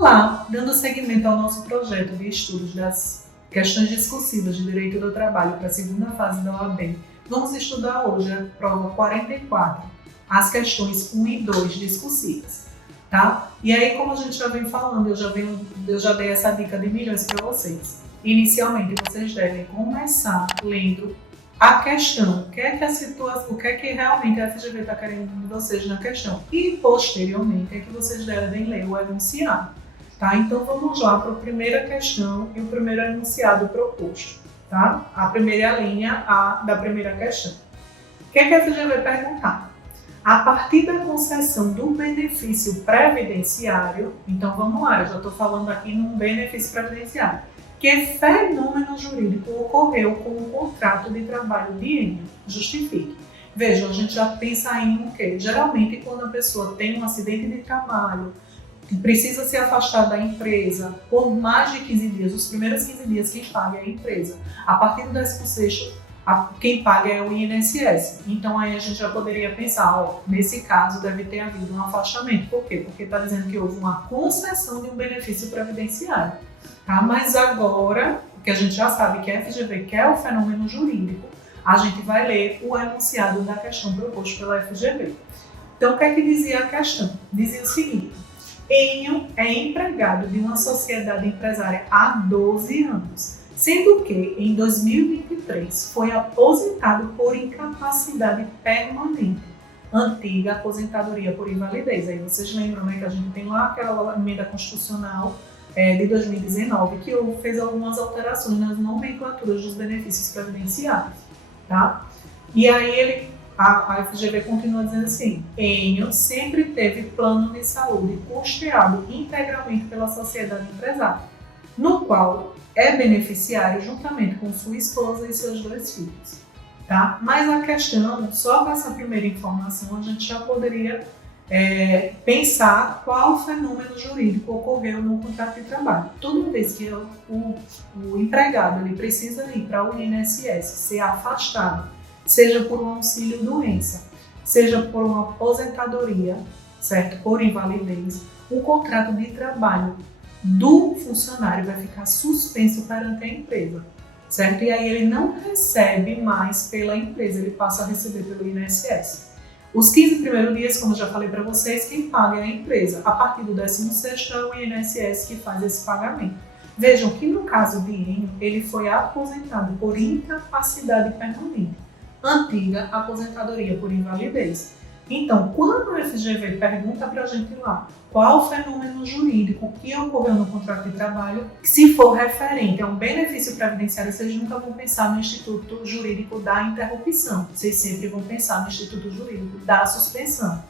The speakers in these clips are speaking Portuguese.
Olá, dando seguimento ao nosso projeto de estudos das questões discursivas de Direito do Trabalho para a segunda fase da OAB, vamos estudar hoje a prova 44, as questões 1 e 2 discursivas, tá? E aí, como a gente já vem falando, eu já dei essa dica de milhões para vocês. Inicialmente, vocês devem começar lendo a questão, o que é que realmente a FGV está querendo de vocês na questão, e posteriormente é que vocês devem ler o enunciado. Tá? Então vamos lá para a primeira questão e o primeiro enunciado proposto. Tá? A primeira linha da primeira questão. O que é que a FGV vai perguntar? A partir da concessão do benefício previdenciário, então vamos lá, eu já estou falando aqui num benefício previdenciário, que fenômeno jurídico ocorreu com o contrato de trabalho biênio? Justifique. Vejam, a gente já pensa em o quê? Geralmente quando a pessoa tem um acidente de trabalho, precisa se afastar da empresa por mais de 15 dias, os primeiros 15 dias quem paga é a empresa. A partir do 16º, quem paga é o INSS. Então aí a gente já poderia pensar, nesse caso deve ter havido um afastamento. Por quê? Porque está dizendo que houve uma concessão de um benefício previdenciário. Tá? Mas agora, que a gente já sabe que a FGV quer o fenômeno jurídico, a gente vai ler o enunciado da questão proposto pela FGV. Então o que é que dizia a questão? Dizia o seguinte: Enio é empregado de uma sociedade empresária há 12 anos, sendo que em 2023 foi aposentado por incapacidade permanente, antiga aposentadoria por invalidez. Aí vocês lembram, né, que a gente tem lá aquela emenda constitucional de 2019 que fez algumas alterações nas nomenclaturas dos benefícios previdenciários, tá? E aí a FGV continua dizendo assim: Enio sempre teve plano de saúde custeado integralmente pela sociedade empresária, no qual é beneficiário juntamente com sua esposa e seus 2 filhos. Tá? Mas a questão, só com essa primeira informação, a gente já poderia pensar qual fenômeno jurídico ocorreu no contrato de trabalho. Toda vez que o empregado ele precisa ir para o INSS ser afastado, seja por um auxílio-doença, seja por uma aposentadoria, certo? Por invalidez, o contrato de trabalho do funcionário vai ficar suspenso perante a empresa, certo? E aí ele não recebe mais pela empresa, ele passa a receber pelo INSS. Os 15 primeiros dias, como eu já falei para vocês, quem paga é a empresa. A partir do 16º é o INSS que faz esse pagamento. Vejam que no caso de Enio, ele foi aposentado por incapacidade permanente, antiga aposentadoria por invalidez. Então, quando a FGV pergunta para a gente lá qual o fenômeno jurídico que ocorreu no contrato de trabalho, se for referente a um benefício previdenciário, vocês nunca vão pensar no Instituto Jurídico da Interrupção, vocês sempre vão pensar no Instituto Jurídico da Suspensão.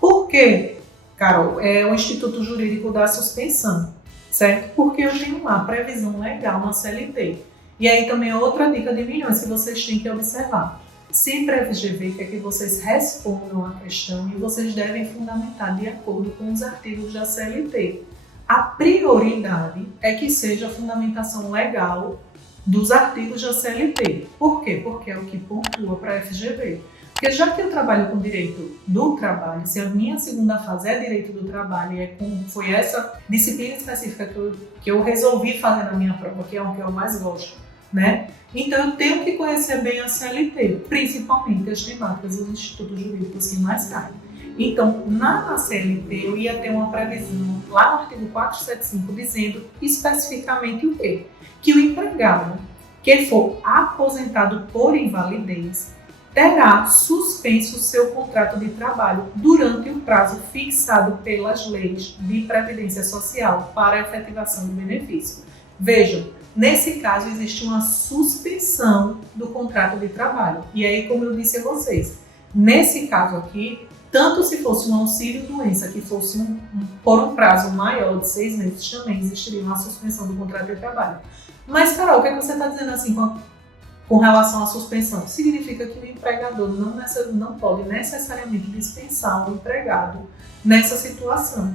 Por quê, Carol? É o Instituto Jurídico da Suspensão, certo? Porque eu tenho lá previsão legal na CLT. E aí também é outra dica de milhões que vocês têm que observar. Sempre a FGV quer que vocês respondam a questão e vocês devem fundamentar de acordo com os artigos da CLT. A prioridade é que seja a fundamentação legal dos artigos da CLT. Por quê? Porque é o que pontua para a FGV. Porque já que eu trabalho com direito do trabalho, se a minha segunda fase é direito do trabalho e foi essa disciplina específica que eu resolvi fazer na minha prova, que é o que eu mais gosto, né? Então eu tenho que conhecer bem a CLT, principalmente as temáticas dos institutos jurídicos que mais caem. Então, na CLT eu ia ter uma previsão lá no artigo 475 dizendo especificamente o quê? Que o empregado que for aposentado por invalidez terá suspenso seu contrato de trabalho durante o prazo fixado pelas leis de previdência social para a efetivação do benefício. Vejam, nesse caso, existe uma suspensão do contrato de trabalho. E aí, como eu disse a vocês, nesse caso aqui, tanto se fosse um auxílio-doença que fosse por um prazo maior de 6 meses, também existiria uma suspensão do contrato de trabalho. Mas, Carol, o que você está dizendo assim com relação à suspensão? Significa que o empregador não pode necessariamente dispensar o empregado nessa situação.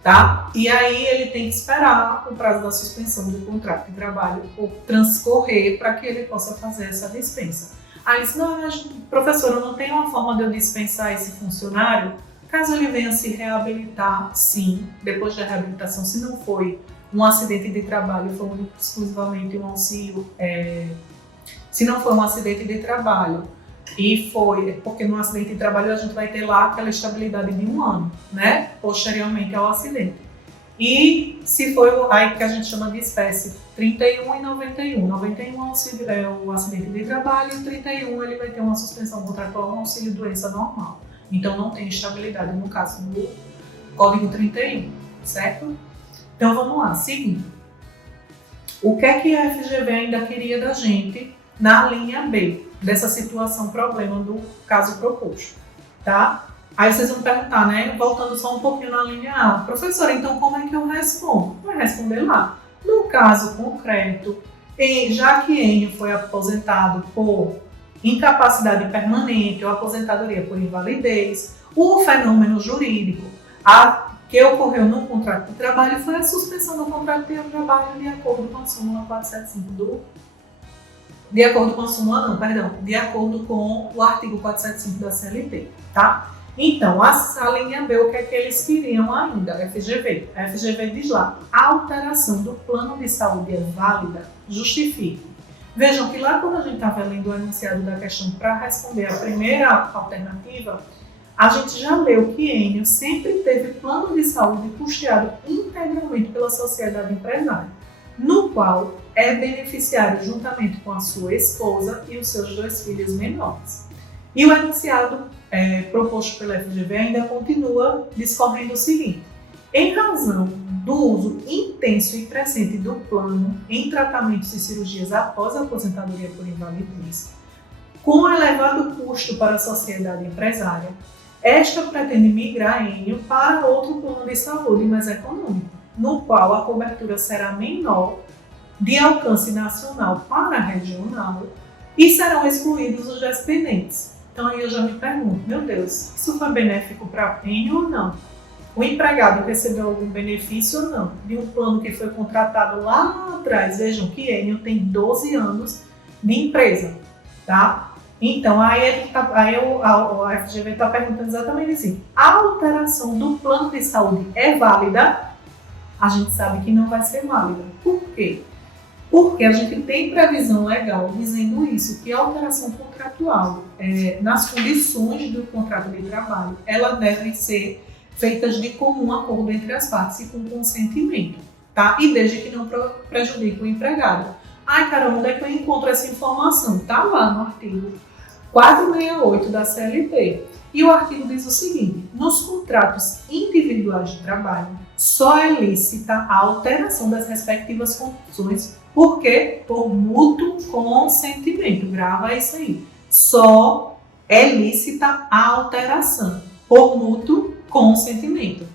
Tá? E aí ele tem que esperar o prazo da suspensão do contrato de trabalho transcorrer para que ele possa fazer essa dispensa. Aí ele disse: não, mas, professora, não tem uma forma de eu dispensar esse funcionário? Caso ele venha se reabilitar, sim, depois da reabilitação, se não foi um acidente de trabalho, foi exclusivamente um auxílio, se não foi um acidente de trabalho, e foi, porque no acidente de trabalho a gente vai ter lá aquela estabilidade de 1 ano, né, posteriormente ao acidente. E se foi aí que a gente chama de espécie 31 e 91. 91 auxílio, é o acidente de trabalho, e 31 ele vai ter uma suspensão contratual, um auxílio doença normal. Então não tem estabilidade no caso do Código 31, certo? Então vamos lá, seguindo. O que é que a FGV ainda queria da gente na linha B, dessa situação problema do caso proposto, tá? Aí vocês vão perguntar, né? Voltando só um pouquinho na linha A. Professora, então como é que eu respondo? Vai responder lá. No caso concreto, já que Enio foi aposentado por incapacidade permanente ou aposentadoria por invalidez, o fenômeno jurídico que ocorreu no contrato de trabalho foi a suspensão do contrato de trabalho de acordo com a súmula 475 de acordo com o artigo 475 da CLT, tá? Então, a linha B, o que é que eles queriam ainda? A FGV. A FGV diz lá, a alteração do plano de saúde é válida, justifique. Vejam que lá quando a gente estava lendo o enunciado da questão para responder a primeira alternativa, a gente já leu que Enio sempre teve plano de saúde custeado integralmente pela sociedade empresária, no qual é beneficiário juntamente com a sua esposa e os seus 2 filhos menores. E o enunciado proposto pela FGV ainda continua discorrendo o seguinte: em razão do uso intenso e crescente do plano em tratamentos e cirurgias após a aposentadoria por invalidez, com elevado custo para a sociedade empresária, esta pretende migrar Enio para outro plano de saúde mais econômico, no qual a cobertura será menor, de alcance nacional para regional, e serão excluídos os despendentes. Então aí eu já me pergunto, meu Deus, isso foi benéfico para Enio ou não? O empregado recebeu algum benefício ou não? De um plano que foi contratado lá atrás. Vejam que Enio tem 12 anos de empresa, tá? Então aí a FGV está perguntando exatamente assim, a alteração do plano de saúde é válida? A gente sabe que não vai ser válida. Por quê? Porque a gente tem previsão legal dizendo isso, que a alteração contratual nas condições do contrato de trabalho, ela deve ser feita de comum acordo entre as partes e com consentimento, tá? E desde que não prejudique o empregado. Ai, caramba, onde é que eu encontro essa informação? Tá lá no artigo 468 da CLT. E o artigo diz o seguinte: nos contratos individuais de trabalho, só é lícita a alteração das respectivas condições. Por quê? Por mútuo consentimento. Grava isso aí. Só é lícita a alteração por mútuo consentimento.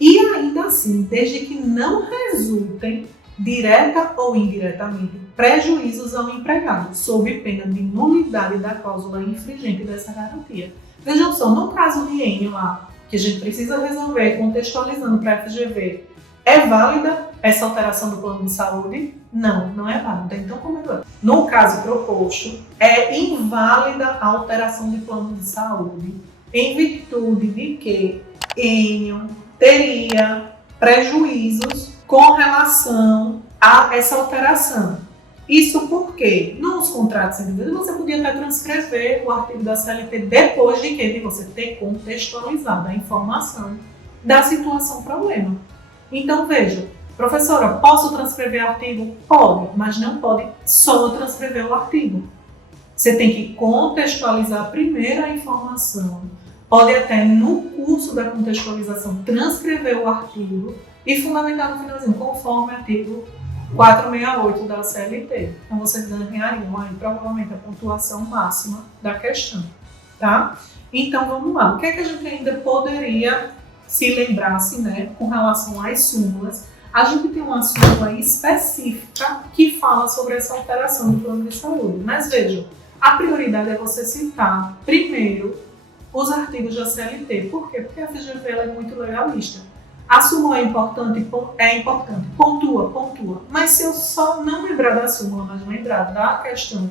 E ainda assim, desde que não resultem, direta ou indiretamente, prejuízos ao empregado, sob pena de nulidade da cláusula infringente dessa garantia. Vejam só, no caso de Enio lá, que a gente precisa resolver contextualizando para a FGV, é válida essa alteração do plano de saúde? Não, não é válida. Então, como é? No caso proposto, é inválida a alteração de plano de saúde em virtude de que Enio teria prejuízos com relação a essa alteração. Isso porque nos contratos individuais você podia até transcrever o artigo da CLT depois de você ter contextualizado a informação da situação problema. Então veja, professora, posso transcrever o artigo? Pode, mas não pode só transcrever o artigo. Você tem que contextualizar primeiro a informação. Pode até no curso da contextualização transcrever o artigo e fundamentar no finalzinho, conforme o artigo 468 da CLT. Então vocês ganhariam aí provavelmente a pontuação máxima da questão, tá? Então vamos lá, o que é que a gente ainda poderia se lembrasse, né, com relação às súmulas? A gente tem uma súmula específica que fala sobre essa alteração do plano de saúde. Mas vejam, a prioridade é você citar primeiro os artigos da CLT. Por quê? Porque a FGV é muito legalista. A súmula é importante, pontua. Mas se eu só não lembrar da súmula, mas lembrar da questão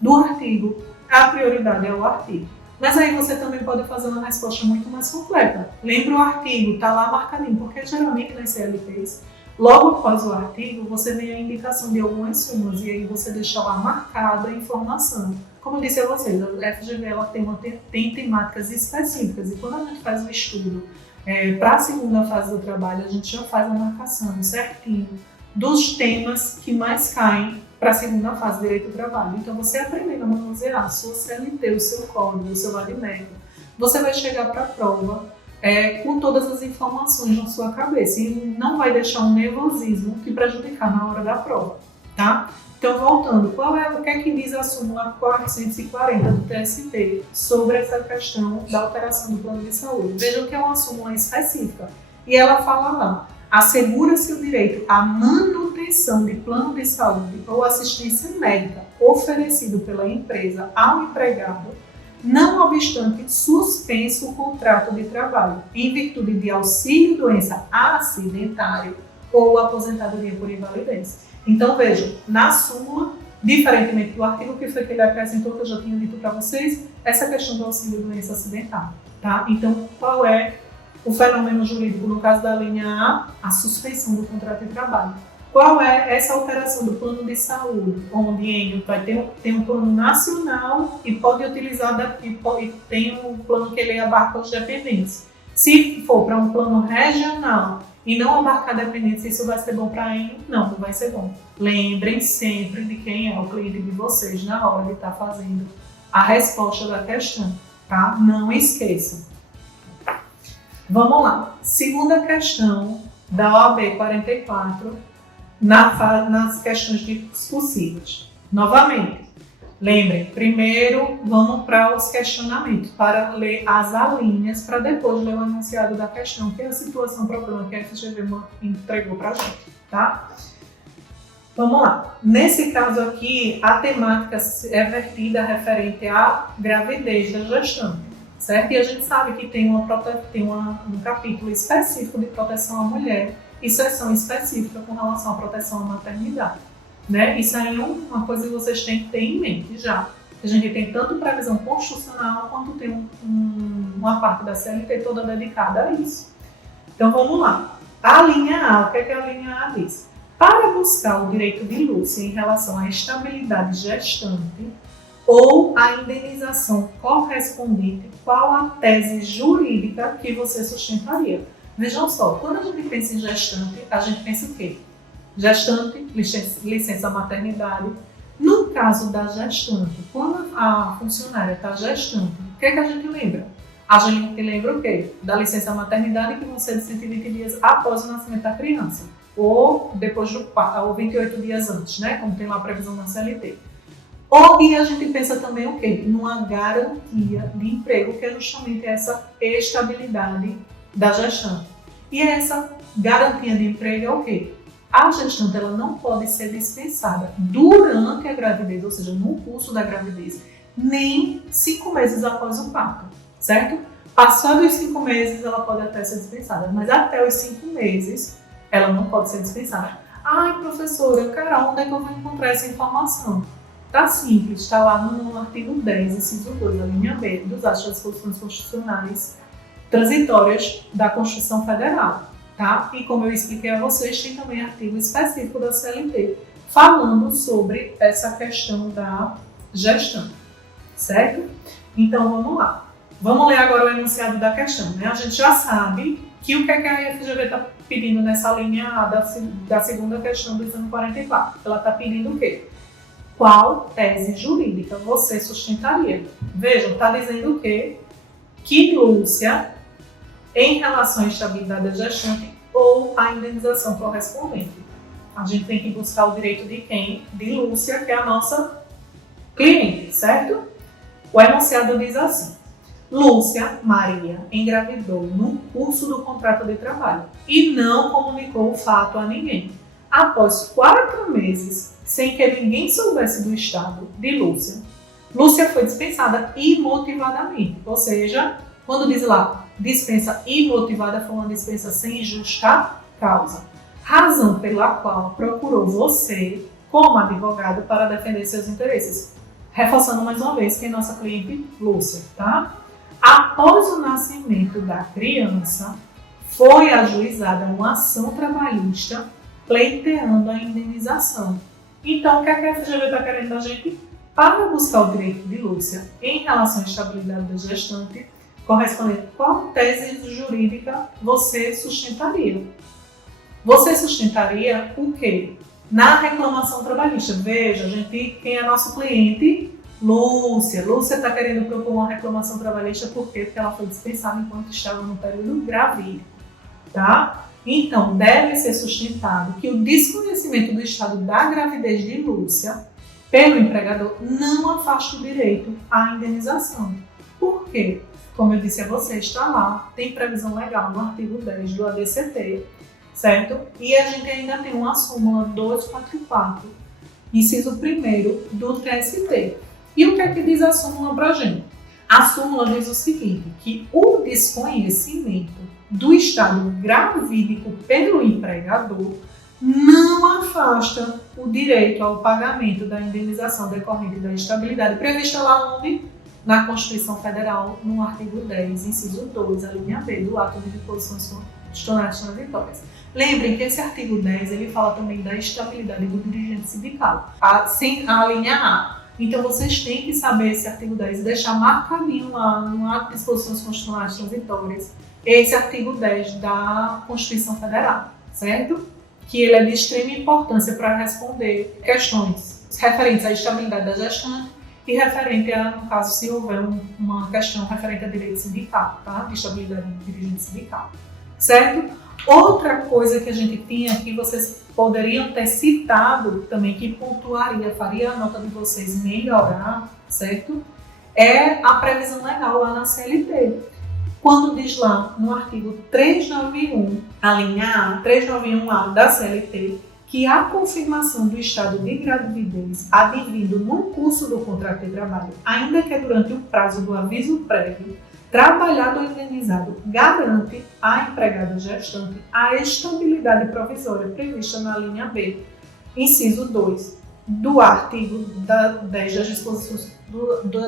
do artigo, a prioridade é o artigo, Mas aí você também pode fazer uma resposta muito mais completa. Lembra o artigo, está lá marcadinho, porque geralmente nas CLTs, logo após o artigo, você vê a indicação de algumas súmulas e aí você deixa lá marcada a informação. Como eu disse a vocês, a FGV ela tem temáticas específicas e quando a gente faz o estudo para a segunda fase do trabalho, a gente já faz a marcação certinho dos temas que mais caem para a segunda fase, direito do trabalho. Então, você aprendendo a manusear a sua CLT, o seu código, o seu vademecum, você vai chegar para a prova com todas as informações na sua cabeça e não vai deixar um nervosismo te prejudicar na hora da prova, tá? Então, voltando, o que é que diz a súmula 440 do TST sobre essa questão da alteração do plano de saúde? Vejam que é uma súmula específica e ela fala lá: assegura-se o direito à manutenção de plano de saúde ou assistência médica oferecido pela empresa ao empregado, não obstante suspenso o contrato de trabalho, em virtude de auxílio-doença acidentário ou aposentadoria por invalidez. Então, vejam, na súmula, diferentemente do artigo que foi que ele acrescentou, que eu já tinha dito para vocês, essa questão do auxílio-doença acidentário, tá? Então, qual é o fenômeno jurídico, no caso da linha A suspensão do contrato de trabalho. Qual é essa alteração do plano de saúde, onde vai ter um plano nacional e pode utilizar, e tem um plano que ele abarca os dependentes. Se for para um plano regional e não abarcar dependentes, isso vai ser bom para ele? Não, não vai ser bom. Lembrem sempre de quem é o cliente de vocês na hora de estar fazendo a resposta da questão, tá? Não esqueçam. Vamos lá. Segunda questão da OAB 44, nas questões discursivas. Novamente, lembrem, primeiro vamos para os questionamentos, para ler as alíneas, para depois ler o enunciado da questão, que é a situação, problema que a FGV entregou para a gente, tá? Vamos lá. Nesse caso aqui, a temática é vertida referente à gravidez da gestante. Certo? E a gente sabe que tem um capítulo específico de proteção à mulher e seção específica com relação à proteção à maternidade. Né? Isso aí é uma coisa que vocês têm que ter em mente já. A gente tem tanto previsão constitucional quanto tem uma parte da CLT toda dedicada a isso. Então vamos lá. A linha A, o que é que a linha A diz? Para buscar o direito de Lúcia em relação à estabilidade gestante, ou a indenização correspondente, qual a tese jurídica que você sustentaria? Vejam só, quando a gente pensa em gestante, a gente pensa o quê? Gestante, licença maternidade. No caso da gestante, quando a funcionária está gestante, o que é que a gente lembra? A gente lembra o quê? Da licença maternidade que vão ser de 120 dias após o nascimento da criança, ou depois ou 28 dias antes, né? Como tem lá a previsão na CLT. E a gente pensa também o quê? Numa garantia de emprego, que é justamente essa estabilidade da gestante. E essa garantia de emprego é o quê? A gestante ela não pode ser dispensada durante a gravidez, ou seja, no curso da gravidez, nem 5 meses após o parto, certo? Passados os 5 meses, ela pode até ser dispensada, mas até os 5 meses, ela não pode ser dispensada. Ai, professora, Carol, onde é que eu vou encontrar essa informação? Tá simples, está lá no artigo 10, inciso 2, a linha B, dos atos das disposições constitucionais transitórias da Constituição Federal, tá? E como eu expliquei a vocês, tem também artigo específico da CLT falando sobre essa questão da gestão, certo? Então vamos lá. Vamos ler agora o enunciado da questão, né? A gente já sabe que o que a FGV está pedindo nessa linha A da segunda questão do exame 44. Ela está pedindo o quê? Qual tese jurídica você sustentaria? Vejam, está dizendo o quê? Que Lúcia, em relação à estabilidade da gestante ou à indenização correspondente. A gente tem que buscar o direito de quem? De Lúcia, que é a nossa cliente, certo? O enunciado diz assim: Lúcia Maria engravidou no curso do contrato de trabalho e não comunicou o fato a ninguém. Após 4 meses, sem que ninguém soubesse do estado de Lúcia, Lúcia foi dispensada imotivadamente. Ou seja, quando diz lá dispensa imotivada, foi uma dispensa sem justa causa. Razão pela qual procurou você, como advogado, para defender seus interesses. Reforçando mais uma vez quem é nossa cliente Lúcia, tá? Após o nascimento da criança, foi ajuizada uma ação trabalhista pleiteando a indenização. Então, o que a FGV está querendo da gente? Para buscar o direito de Lúcia em relação à estabilidade da gestante, correspondente qual tese jurídica você sustentaria? Você sustentaria o quê? Na reclamação trabalhista. Veja, quem é nosso cliente? Lúcia. Lúcia está querendo propor uma reclamação trabalhista por quê? Porque ela foi dispensada enquanto estava no período gravídico, tá? Então, deve ser sustentado que o desconhecimento do estado da gravidez de Lúcia pelo empregador não afasta o direito à indenização. Por quê? Como eu disse a você, está lá, tem previsão legal no artigo 10 do ADCT, certo? E a gente ainda tem uma súmula 244, inciso 1º do TST. E o que é que diz a súmula para a gente? A súmula diz o seguinte, que o desconhecimento do estado gravídico pelo empregador não afasta o direito ao pagamento da indenização decorrente da instabilidade prevista lá onde? Na Constituição Federal, no artigo 10, inciso 2, a linha B do ato de disposições constitucionais transitórias. Lembrem que esse artigo 10 ele fala também da estabilidade do dirigente sindical, a linha A. Então vocês têm que saber esse artigo 10 e deixar marcadinho lá no ato de disposições constitucionais transitórias esse artigo 10 da Constituição Federal, certo? Que ele é de extrema importância para responder questões referentes à estabilidade da gestante e referente a, no caso, se houver uma questão referente a direito sindical, tá? De estabilidade do dirigente sindical, certo? Outra coisa que a gente tinha que vocês poderiam ter citado também, que pontuaria, faria a nota de vocês melhorar, certo? É a previsão legal lá na CLT. Quando diz lá no artigo 391, a linha A, 391A da CLT, que a confirmação do estado de gravidez advindo no curso do contrato de trabalho, ainda que durante o prazo do aviso prévio, trabalhado ou indenizado, garante à empregada gestante a estabilidade provisória prevista na linha B, inciso 2, do artigo 10 das disposições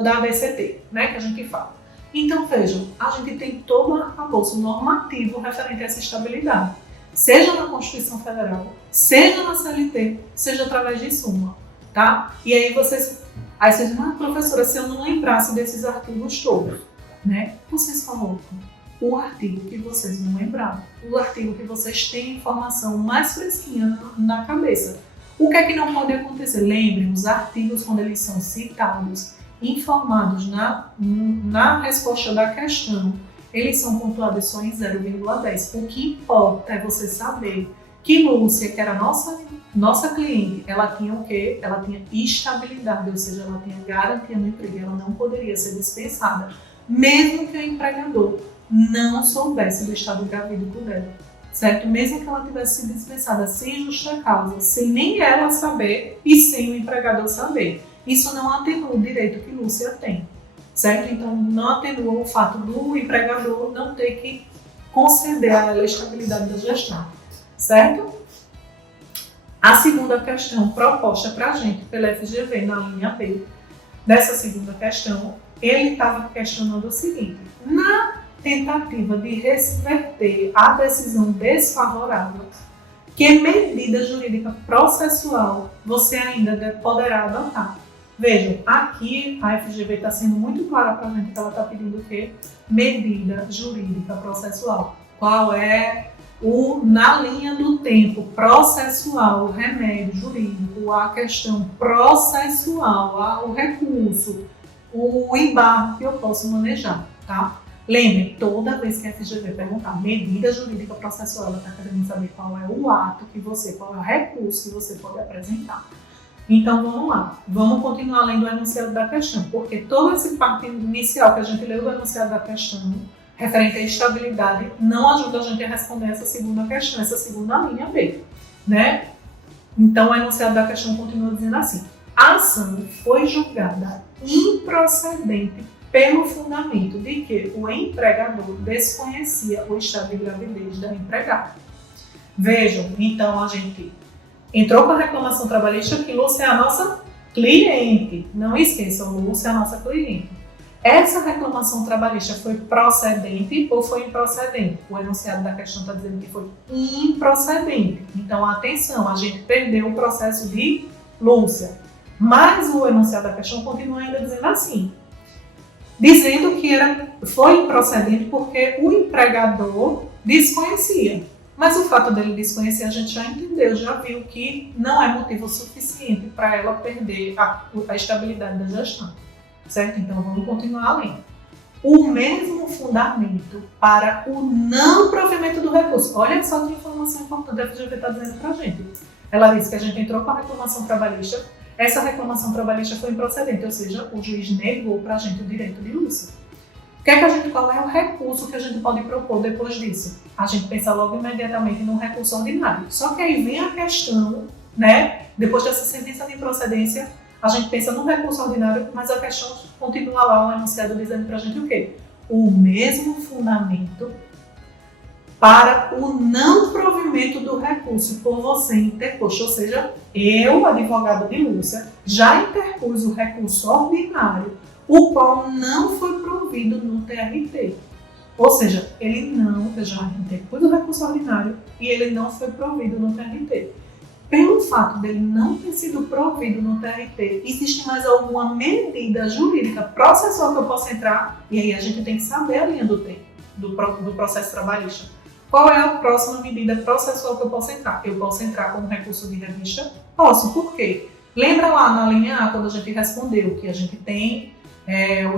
da ABCT, né, que a gente fala. Então, vejam, a gente tem todo um arcabouço normativo referente a essa estabilidade, seja na Constituição Federal, seja na CLT, seja através de súmula, tá? E aí vocês dizem, mas professora, se eu não lembrasse desses artigos todos, né? Vocês colocam o artigo que vocês não lembraram, o artigo que vocês têm informação mais fresquinha na cabeça. O que é que não pode acontecer? Lembrem, os artigos, quando eles são citados, informados na resposta da questão, eles são pontuados só em 0,10. O que importa é você saber que Lúcia, que era nossa cliente, ela tinha o quê? Ela tinha estabilidade, ou seja, ela tinha garantia no emprego, ela não poderia ser dispensada, mesmo que o empregador não soubesse do estado gravídico dela, certo? Mesmo que ela tivesse sido dispensada sem justa causa, sem nem ela saber e sem o empregador saber. Isso não atenua o direito que Lúcia tem, certo? Então, não atenua o fato do empregador não ter que conceder a ela a estabilidade da gestão, certo? A segunda questão proposta para a gente pela FGV na linha B, dessa segunda questão, ele estava questionando o seguinte: na tentativa de reverter a decisão desfavorável, que medida jurídica processual você ainda poderá adotar? Vejam, aqui a FGV está sendo muito clara para a gente que ela está pedindo o quê? Medida jurídica processual. Qual é na linha do tempo processual, o remédio jurídico, a questão processual, o recurso, o embargo que eu posso manejar, tá? Lembre, toda vez que a FGV perguntar medida jurídica processual, ela está querendo saber qual é o ato qual é o recurso que você pode apresentar. Então vamos lá, vamos continuar lendo o enunciado da questão, porque toda essa parte inicial que a gente leu do enunciado da questão, referente à estabilidade, não ajuda a gente a responder essa segunda questão, essa segunda linha B, né? Então o enunciado da questão continua dizendo assim: a ação foi julgada improcedente pelo fundamento de que o empregador desconhecia o estado de gravidez da empregada. Vejam, então a gente entrou com a reclamação trabalhista, que Lúcia é a nossa cliente. Não esqueçam, Lúcia é a nossa cliente. Essa reclamação trabalhista foi procedente ou foi improcedente? O enunciado da questão está dizendo que foi improcedente. Então, atenção, a gente perdeu o processo de Lúcia. Mas o enunciado da questão continua ainda dizendo assim, dizendo que foi improcedente porque o empregador desconhecia. Mas o fato dele desconhecer, a gente já entendeu, já viu que não é motivo suficiente para ela perder a estabilidade da gestão. Certo? Então, vamos continuar além. O mesmo fundamento para o não provimento do recurso. Olha só que informação importante a FGV está dizendo para a gente. Ela disse que a gente entrou com a reclamação trabalhista, essa reclamação trabalhista foi improcedente, ou seja, o juiz negou para a gente o direito de Lúcia. Qual é o recurso que a gente pode propor depois disso? A gente pensa logo imediatamente no recurso ordinário. Só que aí vem a questão, né? Depois dessa sentença de improcedência, a gente pensa no recurso ordinário, mas a questão continua lá, o enunciado dizendo para a gente o quê? O mesmo fundamento para o não provimento do recurso por você interposto. Ou seja, eu, advogado de Lúcia, já interpus o recurso ordinário, o qual não foi provido no TRT. Ou seja, eu já interpus o recurso ordinário e ele não foi provido no TRT. Pelo fato dele não ter sido provido no TRT, existe mais alguma medida jurídica processual que eu possa entrar? E aí a gente tem que saber a linha do tempo do processo trabalhista. Qual é a próxima medida processual que eu posso entrar? Eu posso entrar com um recurso de revista? Posso. Por quê? Lembra lá na linha A, quando a gente respondeu que a gente tem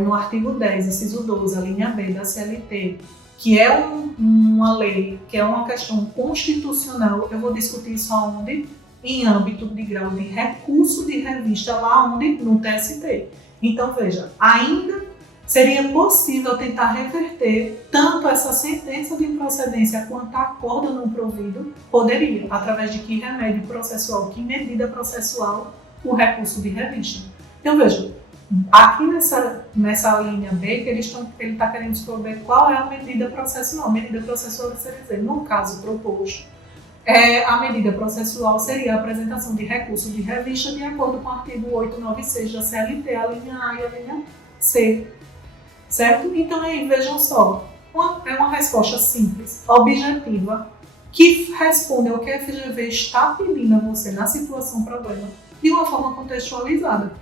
no artigo 10, inciso 12, a linha B da CLT, que é uma lei, que é uma questão constitucional. Eu vou discutir isso aonde? Em âmbito de grau de recurso de revista, lá onde? No TST. Então, veja, ainda seria possível tentar reverter tanto essa sentença de improcedência quanto a acordo não provido, poderia, através de que remédio processual, que medida processual, o recurso de revista. Então, veja, aqui nessa linha B, que ele está querendo descobrir qual é a medida processual. A medida processual seria dizer, no caso proposto, a medida processual seria a apresentação de recurso de revista de acordo com o artigo 896 da CLT, a linha A e a linha C. Certo? Então aí, vejam só, é uma resposta simples, objetiva, que responde ao que a FGV está pedindo a você na situação problema, de uma forma contextualizada.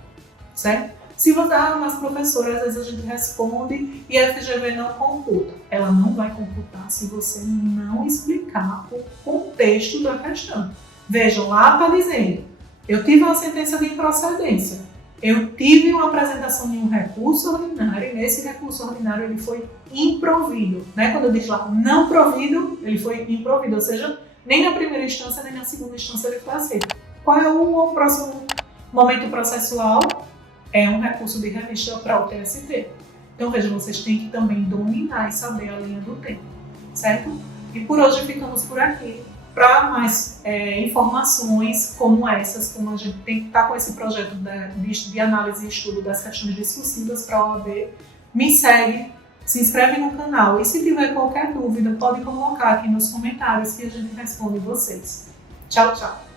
Certo? Se você, mas professora, às vezes a gente responde e a FGV não computa. Ela não vai computar se você não explicar o contexto da questão. Vejam, lá está dizendo, eu tive uma sentença de improcedência, eu tive uma apresentação de um recurso ordinário e nesse recurso ordinário ele foi improvido. Né? Quando eu digo lá não provido, ele foi improvido, ou seja, nem na primeira instância nem na segunda instância ele foi aceito. Qual é o próximo momento processual? É um recurso de revista para o TST. Então, veja, vocês têm que também dominar e saber a linha do tempo, certo? E por hoje ficamos por aqui. Para mais informações como essas, como a gente tem que estar com esse projeto de análise e estudo das questões discursivas para a OAB, me segue, se inscreve no canal e se tiver qualquer dúvida, pode colocar aqui nos comentários que a gente responde vocês. Tchau, tchau!